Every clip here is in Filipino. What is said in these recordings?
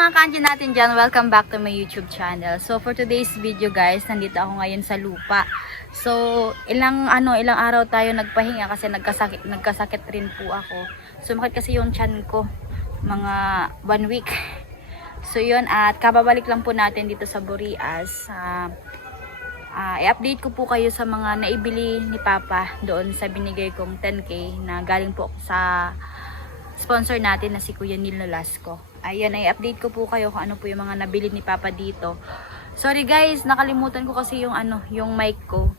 mga kanji natin dyan, welcome back to my YouTube channel. So for today's video guys, nandito ako ngayon sa lupa. So ilang araw tayo nagpahinga kasi nagkasakit rin po ako. Sumakit kasi yung tiyan ko mga 1 week. So yun, at kababalik lang po natin dito sa Burias. I-update ko po kayo sa mga naibili ni Papa doon sa binigay kong 10k na galing po sa sponsor natin na si Kuya Neil Nolasco. Ayan, i-update ko po kayo kung ano po yung mga nabili ni Papa dito. Sorry guys, nakalimutan ko kasi yung yung mic ko.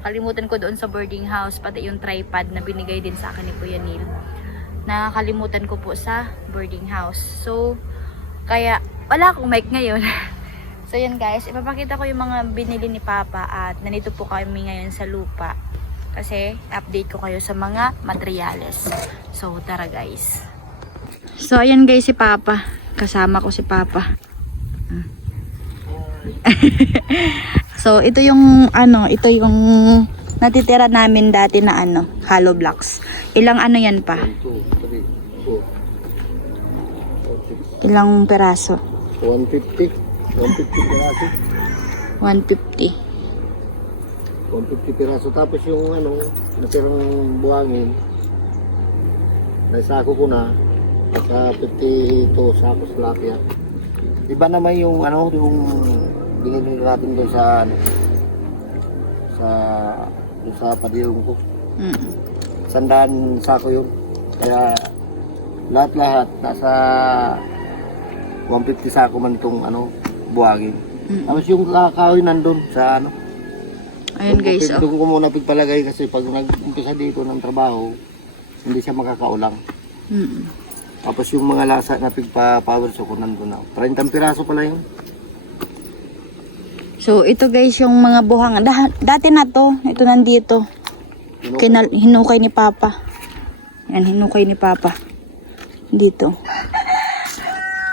Kalimutan ko doon sa boarding house, pati yung tripod na binigay din sa akin ni Kuya Neil. Nakalimutan ko po sa boarding house. So, kaya wala akong mic ngayon. So yan guys, ipapakita ko yung mga binili ni Papa at nandito po kami ngayon sa lupa. Kasi update ko kayo sa mga materyales. So tara guys. So ayan guys si Papa. Kasama ko si Papa. So ito yung ito yung natitira namin dati na hollow blocks. Ilang yan pa? 1, 2, 3, 4. Ilang peraso? 150. 150 piraso. 150. 150 piraso. Tapos yung natirang buhangin, naisako ko na. Nasa 52 sakos lahat yan. Iba naman yung yung binili natin doon sa padiyong ko. 100 sako yun. Kaya lahat nasa 150 sako man itong buhangin. Tapos yung kahoy nandun sa Ayun guys, doon ko muna pigpalagay kasi pag nag-umpisa dito ng trabaho, hindi siya makakaulang. Tapos yung mga lasa na pigpa-power so ko nandun na. 30 piraso pala yun. So ito guys yung mga buhang. Dati na to, ito nandito. Hinukay ni Papa. Yan, hinukay ni Papa. Dito.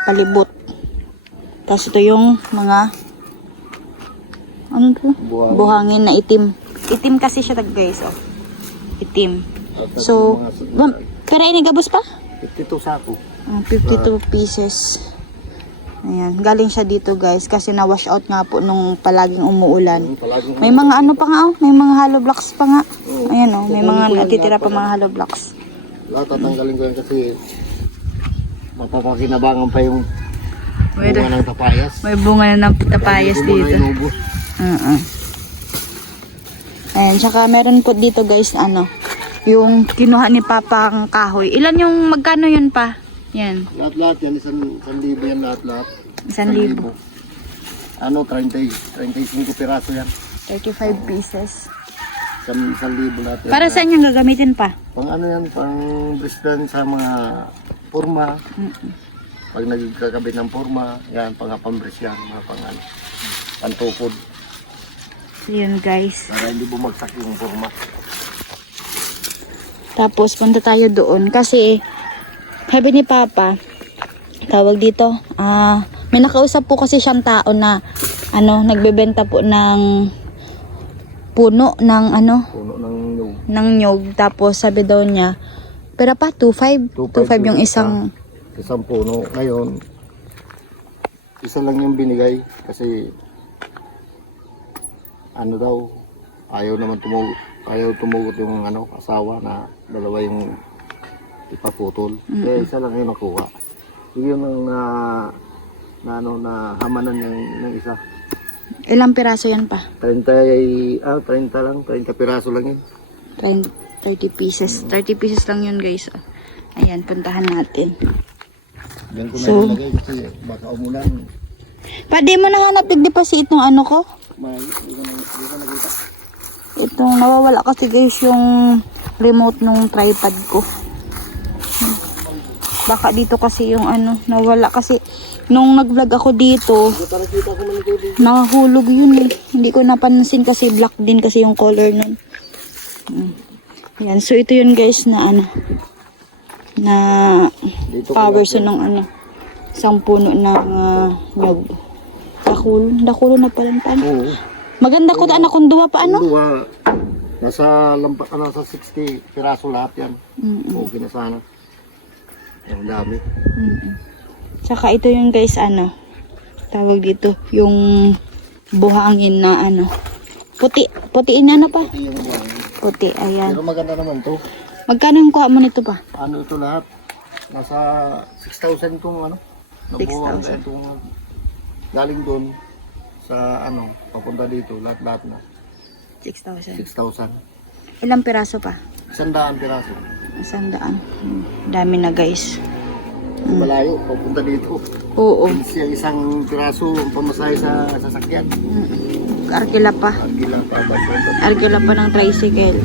Palibot. Tapos ito yung mga buhangin na itim. Itim kasi siya guys, Itim. So, pero ini gabos pa? 52 sako. 52 pieces. Ayan, galing siya dito guys kasi na-wash out nga po nung palaging umuulan. May mga pa nga may mga hollow blocks pa nga. Ayan may mga natitira pa mga hollow blocks. Lahat tatanggalin ko yan kasi mapapakinabangan pa yung bunga ng tapayas. May bunga na ng tapayas dito. Ayan, tsaka meron po dito guys yung kinuha ni Papa ang kahoy. Ilan yung magkano yun pa? Yan. Lahat yan, 1,000 yan lahat. 1,000. 35 piraso yan. 35 pieces. 1,000 lahat yan. Para saan yung gagamitin pa? Pang pang brisbane sa mga forma. Pag nagkakabit ng forma, yan, pang-bris yan, mga pantukod. Yun guys. Para hindi bumagsak yung forma. Tapos punta tayo doon kasi sabi ni Papa, tawag dito, may nakausap po kasi siyang tao na nagbebenta po ng puno ng puno ng nyug. Ng nyug. Tapos sabi daw niya, pero pa 2.5 yung isang puno. Ngayon, isa lang yung binigay kasi daw, ayaw tumugot yung asawa na dalawa yung ipaputol. Kaya isa lang yung nakuha. Yun ang hamanan ng isa. Ilang piraso yan pa? 30 lang, 30 piraso lang yun. 30 pieces. 30 pieces lang yun guys. Ayan, puntahan natin. Yan ko na nilagay kasi baka umulan. Pwede mo nahanap digdi pa si itong ko? Hindi ko nakita. Itong nawawala kasi guys yung remote nung tripod ko. Baka dito kasi yung nawala kasi nung nag-vlog ako dito. Nakahulog yun Hindi ko napansin kasi black din kasi yung color nun. Yan, so ito yun guys na na power so ng isang puno ng nyog. Dakulo na pala paano? Maganda ko kung duwa pa Duwa. Nasa 60 piraso lahat yan. Okay na sana. Ang dami. Tsaka ito yung guys, ano, tawag dito, yung buhangin na ano. Puti. Putiin na pa. Ito yung buwan. Puti, ayan. Pero maganda naman to. Magkano yung kuha mo nito pa? Ano ito lahat? Nasa 6,000 itong ano. 6,000. Itong galing doon sa ano, papunta dito, lahat-lahat na. 6,000. 6,000. Ilang piraso pa? 100 piraso. 100. Dami na guys. Malayo, papunta dito. Oo. Siya isang piraso ang pamasahe sa sasakyan. Arkila pa. Ang gila pa ba? Arkila pa ng tricycle.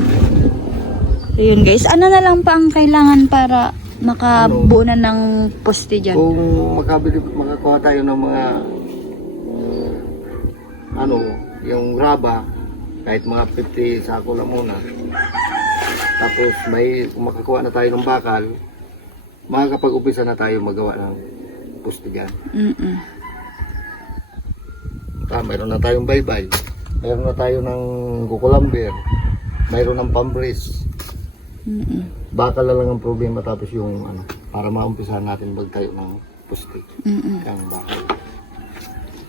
So yun guys, ano na lang pa ang kailangan para makabuo na ng poste dyan? Kung makakuha tayo ng mga ano, yung raba, kahit mga 50 sako lang muna. Tapos kung makakuha na tayo ng bakal, makakapag-upisa na tayo magawa ng poste dyan. Mayroon na tayong baybay, mayroon na tayo ng kukulamber, mayroon ng pambris. Bakal na lang ang problema, tapos yung ano, para maumpisahan natin magtayo ng poste. Ang bakal.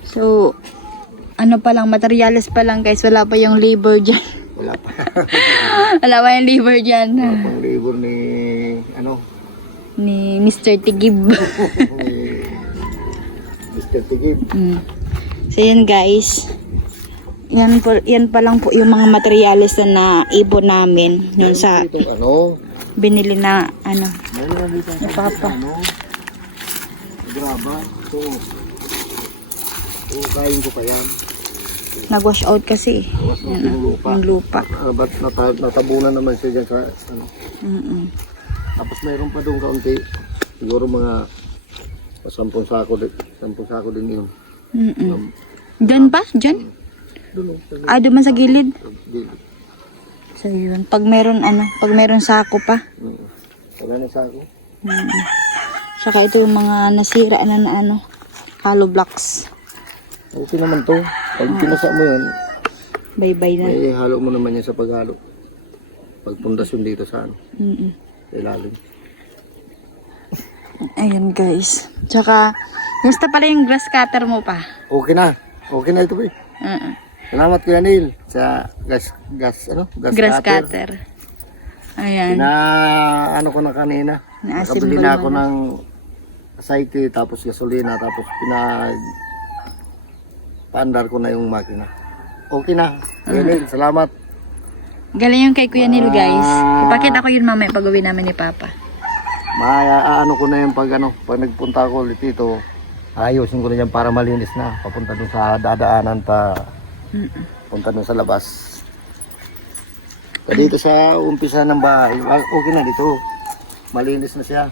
So, ano pa lang, materyales pa lang guys, wala pa yung labor dyan. Wala pa. Wala pa yung labor dyan. Wala pang labor ni ano, Ni Mr. Tigib. ni Mr. Tigib. So yun guys, yan pa lang po yung mga materyales na naibon namin nun sa Itong ano, binili na ano. mayroon na dito Ni Papa. ano, graba. So, kain ko pa yan. Nag-wash out kasi. Tapos yung lupa. Yung lupa. Ba't natabunan naman siya dyan sa ano. Tapos mayroon pa doon kaunti. Siguro mga 10 sako din. 10 sako din yun. Diyan ba? Diyan? Doon. Doon man sa gilid. Dito. So yun, pag meron sako pa. Wala na sako. Saka ito yung mga nasira na ano, hollow blocks. Okay naman to. Pag pinasa mo yun, Bye-bye na. may halo mo naman yan sa paghalo. Pagpundasyon dito sa ano. Sa ilalim. Ayun guys. Tsaka, gusto pala yung grass cutter mo pa. Okay na. Okay na ito ba? Salamat Kuya Neil sa gas Grass cutter. Ayan. Ano ko na kanina. Na-assemble Nakabili na ako mo na. ng aceite, tapos gasolina, tapos paandar ko na yung makina. Okay na. Kuya Neil, salamat. Galing yung kay Kuya Neil guys. Ipakita ko yun mamaya pag uwi namin ni Papa. Ano ko na yung pag nagpunta ako ulit dito, ayusin ko na yan para malinis na. Papunta dun sa dadaanan punta dun sa labas. Dito sa umpisa ng bahay, okay na dito. Malinis na siya.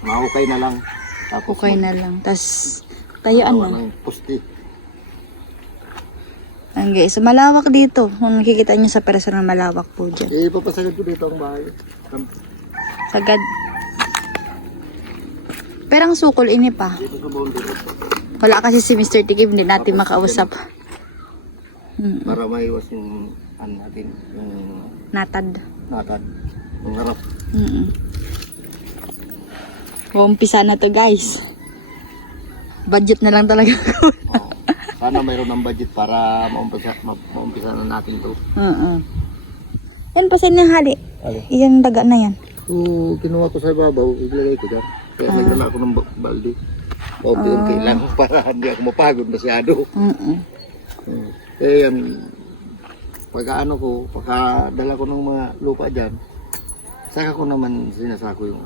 Mahukay na lang. Tapos Okay na lang. Tapos, tayo magawa ano. ng poste. Ayan guys, so malawak dito. Kung nakikita nyo sa personal, malawak po dyan. Papasagad ko dito ang bahay. Sagad. Pero ang sukol ini pa. Dito sa boundary. Wala kasi si Mr. Tigib, hindi natin makausap. Para maiwas yung natin, yung Natad. natad, yung harap. Umpisa na to guys. Budget na lang talaga. Sana mayroon ng budget para maumpisa na natin to. Yan pa sa hali. Ali. Yan daga na yan. So, kinuha ko sa babaw, ilagay ko dyan. Kaya nagdala ako ng balde. Unti-unti lang para hindi ako mapagod masyado. Kaya yan, pagkadala ko ng mga lupa dyan, saka ko naman sinasako yung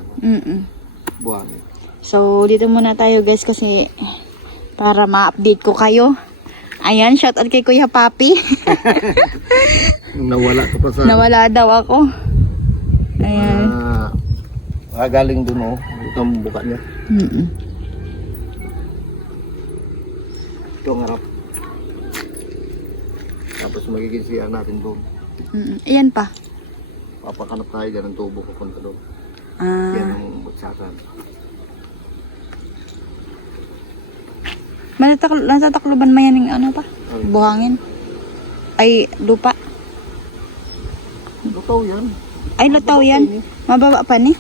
buhangin. So, dito muna tayo guys kasi para ma-update ko kayo. Ayan, shoutout kay Kuya Papi. Nawala ko pa sa... Nawala daw ako. Ayan. Galing dun ito ang buka niya. Ito ang harap. Tapos magiging siya natin doon. Ayan pa. Papakanap tayo dyan ng tubo papunta doon. Yan ang bagsakan. Natatakloban mo yan ng ano pa? Buhangin? Ay, lupa? Lutaw yan. Ay, lutaw yan. Mababa pa ni?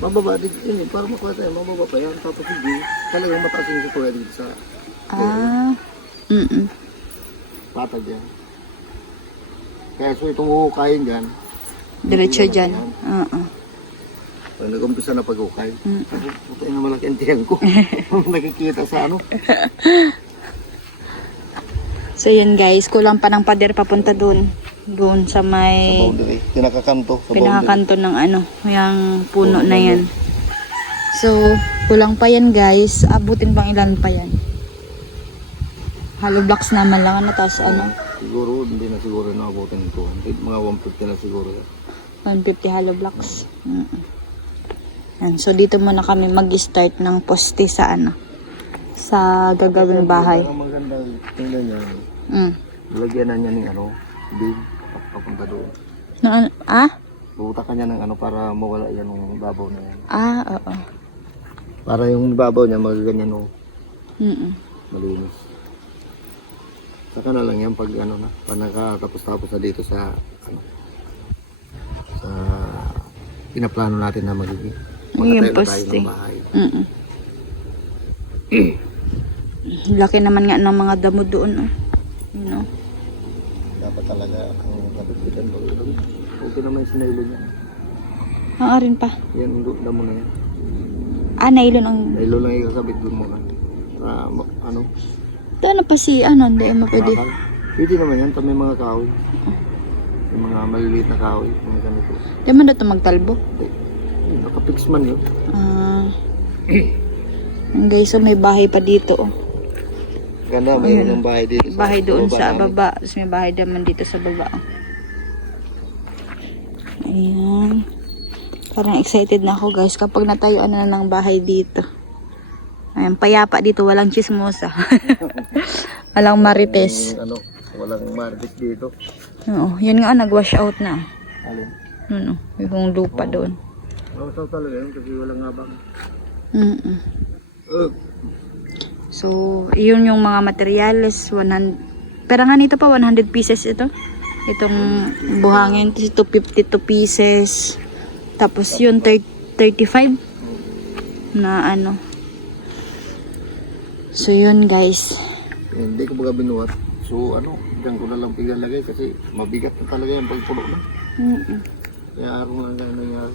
Mababa din yun, para makuha tayo, mababa pa yan. Tapos hindi, talagang mataas yung kukuha dito sa patag yan. Kaya so itong huhukayin dyan, Diretso hindi dyan. naman yan. Oo. Pag nag-umpisa na pag-hukay, puta na malaki ang tiyan ko. Nakikita sa ano. So yun guys, kulang pa ng pader papunta dun. Doon sa Sa may boundary, pinakakanto. Sa boundary. pinakakanto ng ano, yung puno na yan. So, kulang pa yan guys. Abutin pang ilan pa yan. Hollow blocks naman lang na tapos ano, Siguro, hindi na siguro nakabutin ko. Mga 150 na siguro yan. 150 hollow blocks. Yan. So dito muna kami mag-start ng poste sa ano, sa gagawin bahay. Ang maganda tingnan yan. Lagyan na niya ng ano, big, papunta doon. Na, Puta ka niya ng ano para mawala yan ng babaw na yan. Oo. Para yung babaw niya magaganyan o malinis. Saka na lang yan pag ano na, pag nakatapos-tapos na dito sa ano, sa pinaplano natin na magiging Yung magkatayo na tayo poste. ng bahay. Laki naman nga ng mga damo doon. You know? Dapat talaga ang kapitan mo. Okay naman yung sinailo niya. Rin pa. Yan, damo na yan. Nailon ang... Nailo lang ikasabit doon muna. Ano? Ano pa si, hindi mo pwede. Bakal. Pwede naman yan, may mga kahoy. Yung mga maliliit na kahoy, mga ganito. Di man dito magtalbo. Nakapix man yun. Guys, so may bahay pa dito. Ganda, mayroon ng bahay dito. Bahay doon sa namin. baba. Tapos may bahay naman dito sa baba. Ayan. Parang excited na ako guys kapag natayuan na ng bahay dito. Ayan, payapa dito. Walang chismosa. Walang marites. Walang marites dito. Oo, yun nga, nag-wash out na. Alin? Yung lupa doon. Sa talaga yun kasi walang abang. So, yun yung mga materyales. 100, pero nga nito pa, 100 pieces ito. Itong buhangin, 252 pieces. Tapos yun, 35 na ano. So, yun guys. Hindi ko baga binuhat. So diyan ko na lang pigalagay kasi mabigat na talaga yan pag puno na. Kaya araw lang lang nangyari.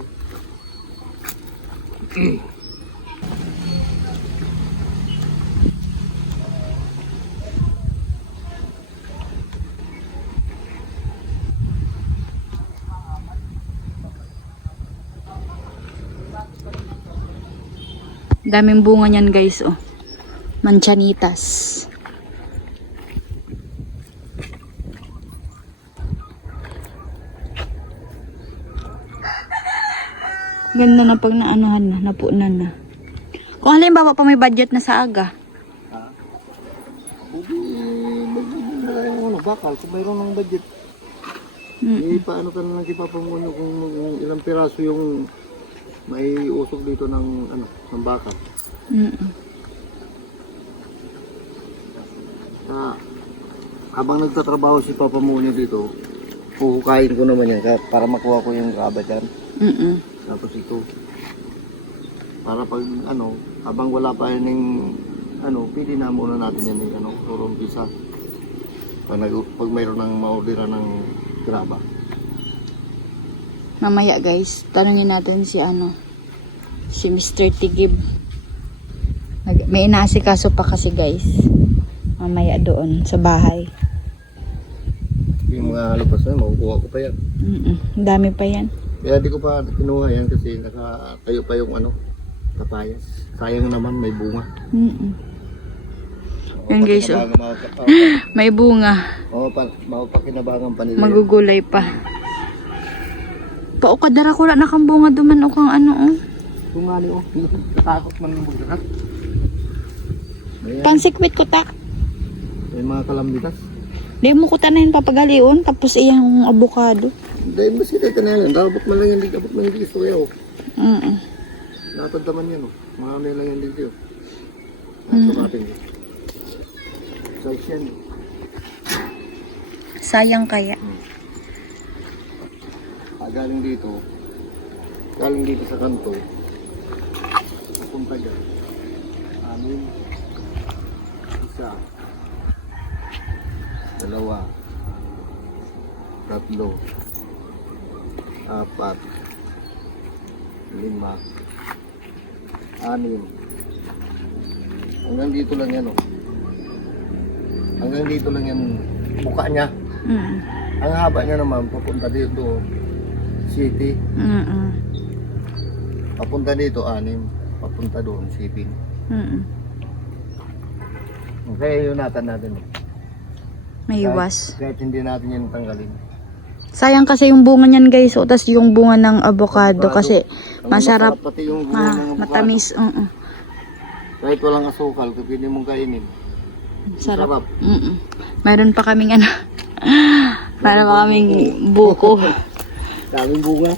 Daming bunga niyan guys, oh. Manchanitas. Ganda na pag naanohan na, napunan na. Kung halimbawa pa may budget na sa aga. Bakal kung mayroon ng budget. Paano ka na lang kipapamunyo kung ilang piraso yung may usok dito ng ng bakal. Habang nagtatrabaho si Papa Muni dito, puhukayin ko naman yan para makuha ko yung kaba dyan. Tapos ito, para pag habang wala pa yan yung pwede na muna natin yan yung puro umpisa. Pag mayroon ng maordera ng graba. Mamaya guys, tanungin natin si si Mr. Tigib. May inaasikaso pa kasi guys. Mamaya doon sa bahay. Yung mga lupas na yun, makukuha ko pa yan. Ang dami pa yan. Kaya di ko pa kinuha yan kasi nakatayo pa yung papayas. Sayang naman, may bunga. Yan guys, oh. May bunga. Mapapakinabangan pa nila. Magugulay pa. Paukadara ko na kang bunga duman o kang Bungani oh. Natakot man ng magdakat. Pangsikwit ko tak. May mga kalambitas. Di mo ko tanahin papagalion tapos iyang avocado. Dahil mas kita na yan. Abot man lang hindi gusto kayo. Natadaman yan oh. Marami lang yan dito. Natin. Size yan. Sayang kaya. Galing dito sa kanto, papunta dyan. 6, 1, 2, 3, 4, 5, 6, 6. Hanggang dito lang yan, oh. Hanggang dito lang yan, mukha niya. Ang haba niya naman, papunta dito, city. Papunta dito, 6. Papunta doon, 7. Kaya yun natin. May iwas. Kahit hindi natin yan tanggalin. Sayang kasi yung bunga niyan guys. O, tas yung bunga ng avocado kasi Ang masarap. pati yung bunga ng avocado. Matamis. Kahit walang asukal, kung pwede mong kainin. Sarap. Mayroon pa kaming ano. Mayroon pa kaming buko. Daming bunga.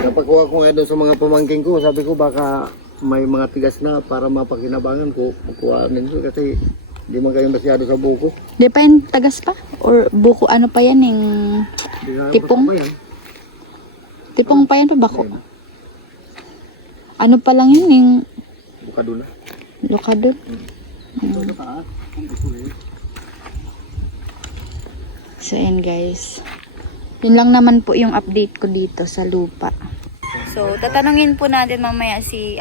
Napakuha ko nga doon sa mga pamangking ko, sabi ko baka may mga tigas na para mapakinabangan ko. Makuha ko kasi hindi man kayo masyado sa buko. Di pa yan tagas pa? Or buko ano pa yan? Yung tipong? Tipong pa yan pa bako? Ano pa lang yun? Yung Bukado na. lokado? So yun guys. Yun lang naman po yung update ko dito sa lupa. So tatanungin po natin mamaya si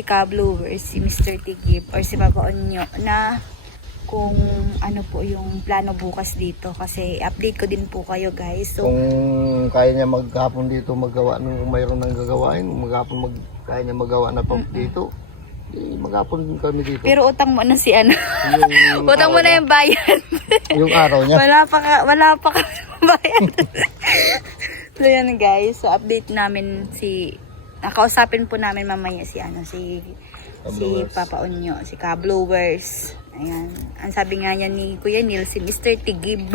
Ka-Blowers, si Mr. Tigib or si Papa Onyo na kung ano po yung plano bukas dito kasi update ko din po kayo guys. So Kung kaya niya maghapon dito magawa nung mayroon nang gagawain, maghapon kaya niya magawa na dito. Maghapon kami dito. pero utang mo na si ano. Yung Utang mo araw na yung bayan. Yung araw niya. wala pa ka bayan. So yan guys, so update namin nakausapin po namin mamaya si Ka-Blowers. Papa Onyo, si Ka-Blowers. Ayan. Ang sabi nga niya ni Kuya Neil, si Mr. Tigib.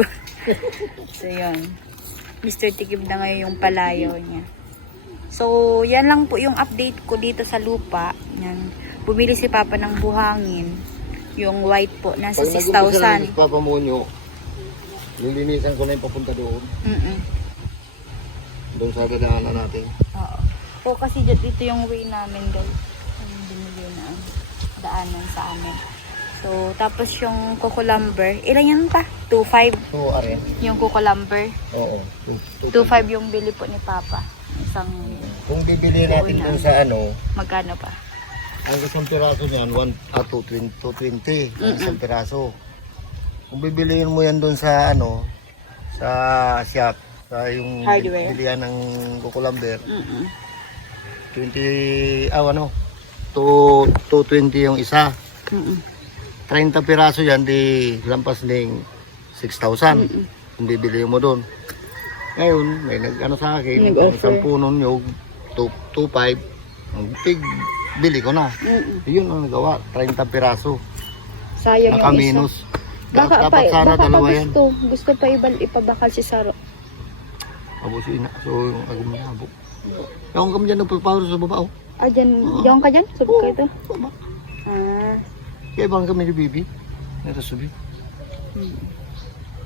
So yun. Mr. Tigib na ngayon yung palayaw niya. So yan lang po yung update ko dito sa lupa. Yan. Bumili si Papa ng buhangin. Yung white po, nasa Pag nag-umpisa lang 6,000. si Papa Monyo, lilinisan ko na yung papunta doon. Doon sa dadaanan natin. Oo. O kasi dito yung way namin guys. Yung binili na daanan sa amin. So, tapos yung cucumber, ilan yan pa? 2.5 So, are. yung cucumber. Oo. 2.5 yung bili po ni Papa. Isang, Kung bibili natin doon sa magkano pa? ang isang piraso niyan, 220. Ang isang piraso. Kung bibiliin mo yan doon sa sa shop, sa yung Hardware. bilihan ng cucumber, 220 yung isa. 30 piraso yan, di lampas ng 6,000. Kung bibili mo doon. Ngayon, may nag-ano sa akin, isang puno nyo, 2.5. Ang bili ko na. Yun ang nagawa, 30 piraso. Sayang yung isa. Nakaminus. Baka Dapat sana dalawa yan. gusto pa ipabakal si Saro. Abo si Ina. So, yung agum niya, abo. Yung kami dyan nagpapawar sa baba, oh. Ah, dyan. Yung ka dyan? Subok ka ito? Baba. Ah. Kaya bang kami ni Bibi? Nasa subi.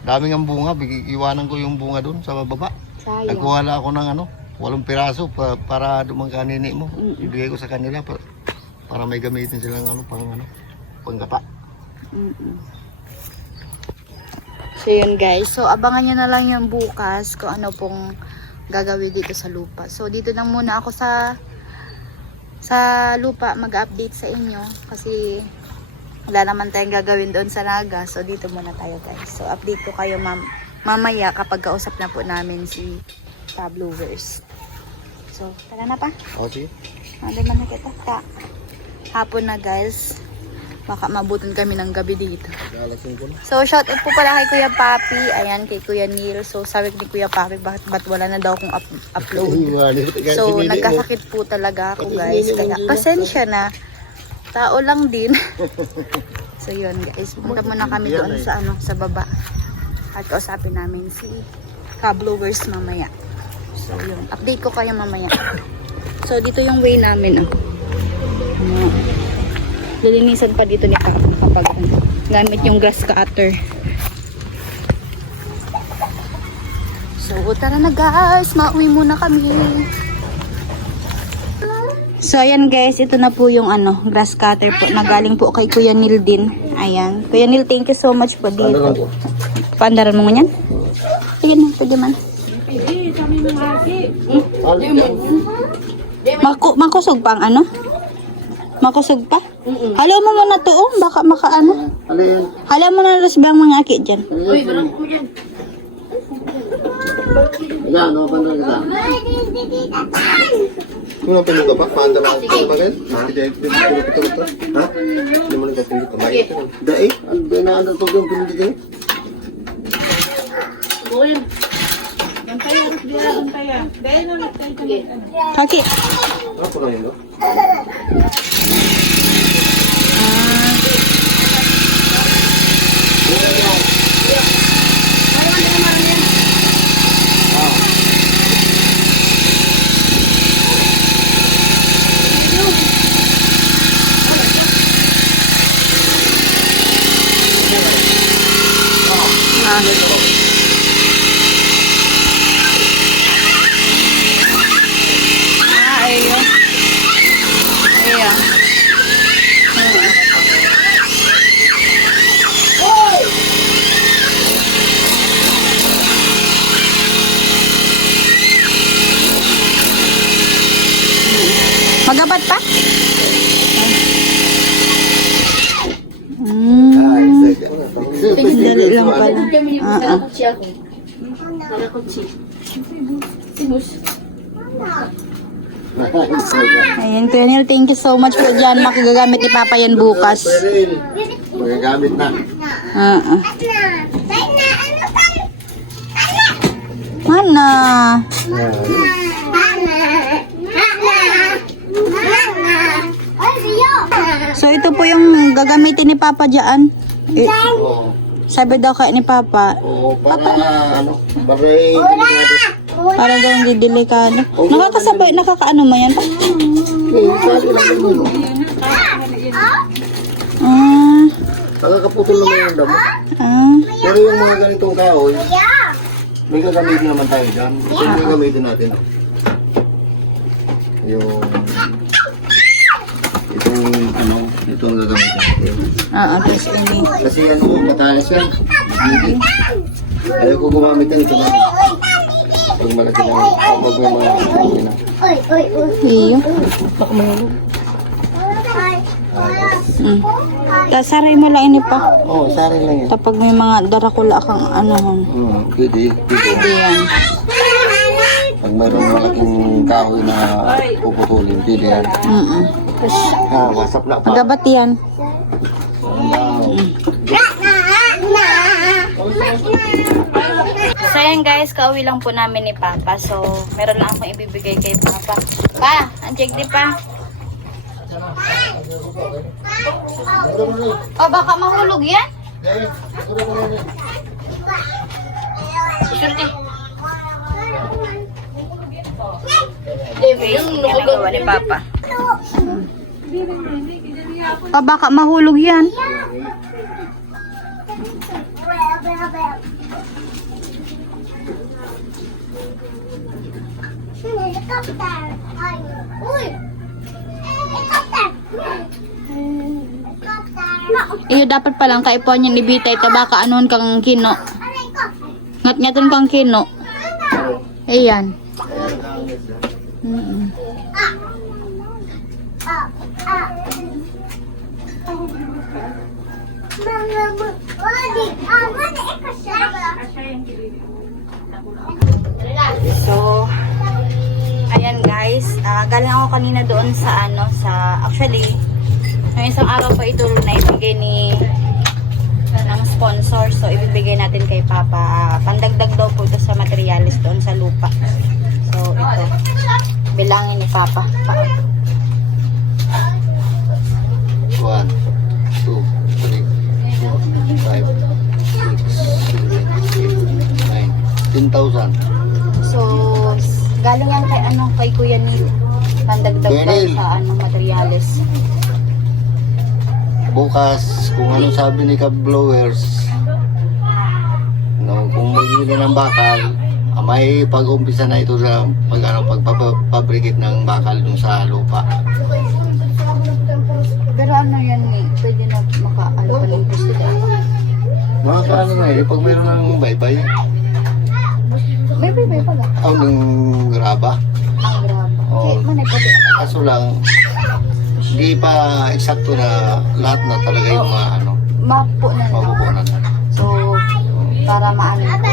Daming ang bunga. Iwanan ko yung bunga doon sa baba. Sayang. Nagkuha na ako ng 8 piraso para dumang kanini mo. Ibigay ko sa kanila para may gamitin silang panggata. So yun guys. So abangan nyo na lang yung bukas kung ano pong gagawin dito sa lupa. So dito lang muna ako sa lupa mag-update sa inyo kasi wala naman tayong gagawin doon sa Naga. So dito muna tayo guys. So update ko kayo mamaya kapag kausap na po namin si Ka-Blowers. So tara na pa. O, sige. Hindi man na kita. Hapon na guys. Baka mabutan kami ng gabi dito. Lalasin ko na. So, shout out po pala kay Kuya Papi. Ayan, kay Kuya Neil. So, sabi ni Kuya Papi, ba't wala na daw akong upload. So, nagkasakit po talaga ako guys. Kaya, pasensya na. Tao lang din. So, yun guys. Punta muna kami doon sa sa baba. At kausapin namin si Ka-Blowers mamaya. So, yun. Update ko kayo mamaya. So, dito yung way namin. Lilinisan pa dito ni Papa kapag gamit yung grass cutter. So tara na guys, mauwi muna kami. So, ayan guys, ito na po yung grass cutter po na galing po kay Kuya Neil din. Ayan. Kuya Neil, thank you so much po Ano lang dito. po? Paandaran mo nga yan? Sige na, pwede man. Makusog pa ang Makusog pa? Halo mo muna to, baka makaano. Alin? Halo mo na rin ba ang mga aki dyan? Uy, barang ko dyan. Yan, ano ba na kita? Kung ang pinuto pa, paanda ba ang pinuto magad? Hindi ay pinuto ito. Ha? Hindi mo nang pinuto magad. Dai, ang binaan ito yung pinili. Kaki. Ano ko lang yun, no? Ayun. Ayan. Magapat pa? Dali lang pala. Ayan, Kuya Neil, thank you so much po dyan. Makagagamit ni Papa yan bukas. Magagamit na. Mana? So, ito po yung gagamitin ni Papa dyan. Oo. Sabi daw kay ni Papa, Oo, para ano, para delikado. para daw hindi delikado. Nakakasabay, nakakaano mo yan? Sali lang yun. Ah, Nakakaputol naman yung damo. ah. Pero yung mga ganitong kahoy, may gagamitin naman tayo dyan. Yung gagamitin natin. Yung... Itong gagamitin natin. Please, ini. Kasi ano, matalas yan. Hindi. Ayaw ko gumamit yan. Ito lang. Pag malaki lang. Pag may malaki na. Iyo. Saray mo lang ini pa. Oo, sari lang yan. Kapag may mga darakula kang Pwede. Pwede yan. Pag mayroong malaking kahoy na puputulin, pwede yan. WhatsApp na pa. Magabat yan. So ayan guys, kauwi lang po namin ni Papa. So, meron lang akong ibibigay kay Papa. Pa, anjek di pa. Oh, baka mahulog yan? Surti. Yung ginagawa ni Papa. Pa, baka mahulog yan. Iyo dapat palang kaipuan yung ibita ito baka anon kang kino. Ngat-ngaton kang kino. Ayan. So, ayan guys, galing ako kanina doon sa actually, yung isang araw pa ito na ibigay ng sponsor. So, ibibigay natin kay Papa. Pandagdag daw po ito sa materialis doon sa lupa. So, ito. Bilangin ni Papa. 1, 2, 3, 4, 5, 6, 7, 8, 9, 10,000. So, galing yan kay Kuya Neil. Pandagdag daw Neil. sa materialis. Bukas, kung anong sabi ni Cab Blowers, kung magbili ng bakal, ang may pag-umpisa na ito sa pagpapabrikit ng bakal dun sa lupa. Pero ano yan eh, pwede na maka-alpalimpos dito. Mga kaano nga eh, pag mayroon ng baybay, May pala. ng graba. Ang graba. Oo. Okay, manay pwede. Kaso lang, hindi pa eksakto na lahat na talaga yung mga ano, Mapo na lang. mapupunan. So, para maano po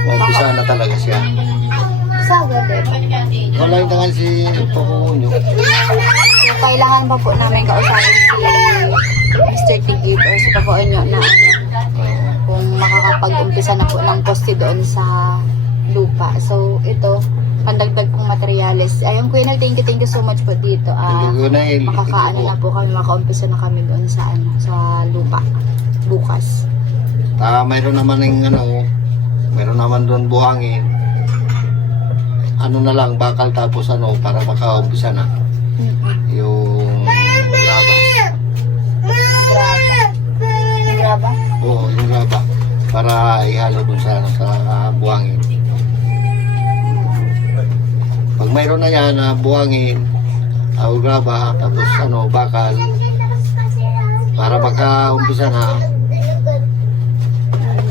Umpisa na talaga siya. saga din. Wala yung tangal si Pakunyo. So, kailangan pa po namin kausapin si Mr. Tigib or si Papuan nyo na ano, kung makakapag-umpisa na po ng poste doon sa lupa. So, ito, pandagdag pong materyales. Ayun, Kuya Nel, thank you so much po dito. Makakaano na po kami, makaumpisa na kami doon sa ano, sa lupa bukas. Mayroon naman ng ano, mayroon naman doon buhangin. Ano na lang, bakal tapos ano, para makaumpisa na. Yung graba. Graba. Graba? Oo, yung graba. Para ihalo dun sa, ano, sa buhangin. Pag mayroon na yan na buhangin, graba, tapos ano, bakal, para makaumpisa na,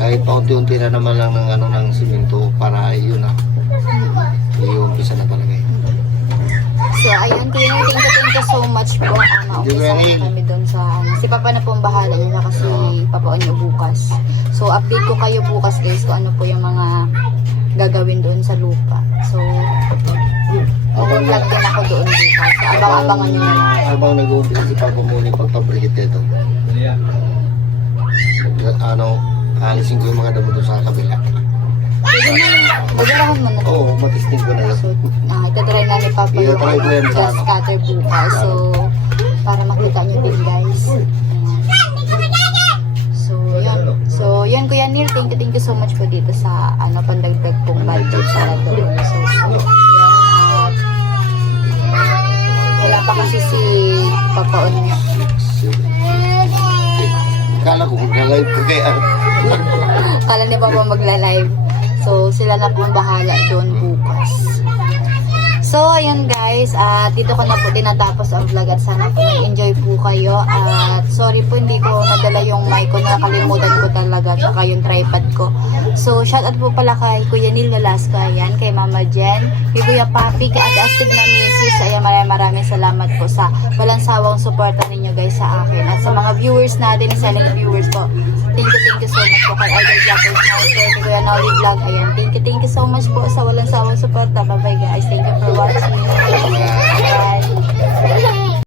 kahit paunti-unti na naman lang ng ano ng simento para yun na i-umpisa na talaga yun. So, ayun, Kuya Nel, thank you so much po. Maumpisa na kami doon sa ano. Si Papa na po ang bahala niya kasi papaon niyo bukas. So, update ko kayo bukas guys kung ano po yung mga gagawin doon sa lupa. So, mag-vlog din ako doon bukas. So, abang-abangan niyo na lang. Habang nag-uumpisa si Papa muna yung pagpabrikit dito. Ano, alisin ko yung mga damo doon sa kabila. Pwede na yun. Magalahan mo na to. Oo, matisting ko na lang. So, itatry na ni Papa yung Itatry ko yan sa gas ano. cutter bukas. So, para makita nyo din guys. Ayan. So, yun Kuya Neil, thank you so much po dito sa ano pandagdag pong budget para doon. So, yan. At wala pa kasi si Papa on. Kala ko mag-live ko kaya. Kala ni Papa magla-live. So, sila na pong bahala doon bukas. So, ayun guys, dito ko na po tinatapos ang vlog at sana po nag-enjoy po kayo. At sorry po, hindi ko nadala yung mic ko, nakalimutan ko talaga, tsaka yung tripod ko. So, shoutout po pala kay Kuya Neil Nolasco, ayan, kay Mama Jen, kay Kuya Papi, kay Ate Astig na Mrs. Ayan, maraming salamat po sa walang sawang suporta ninyo guys sa akin. At sa mga viewers natin, silent viewers po, thank you so much po kay Idol Jackers Sniper, kay Kuya Nolly Vlog, ayan, thank you so much po sa walang sawang suporta. Bye bye guys, thank you for watching.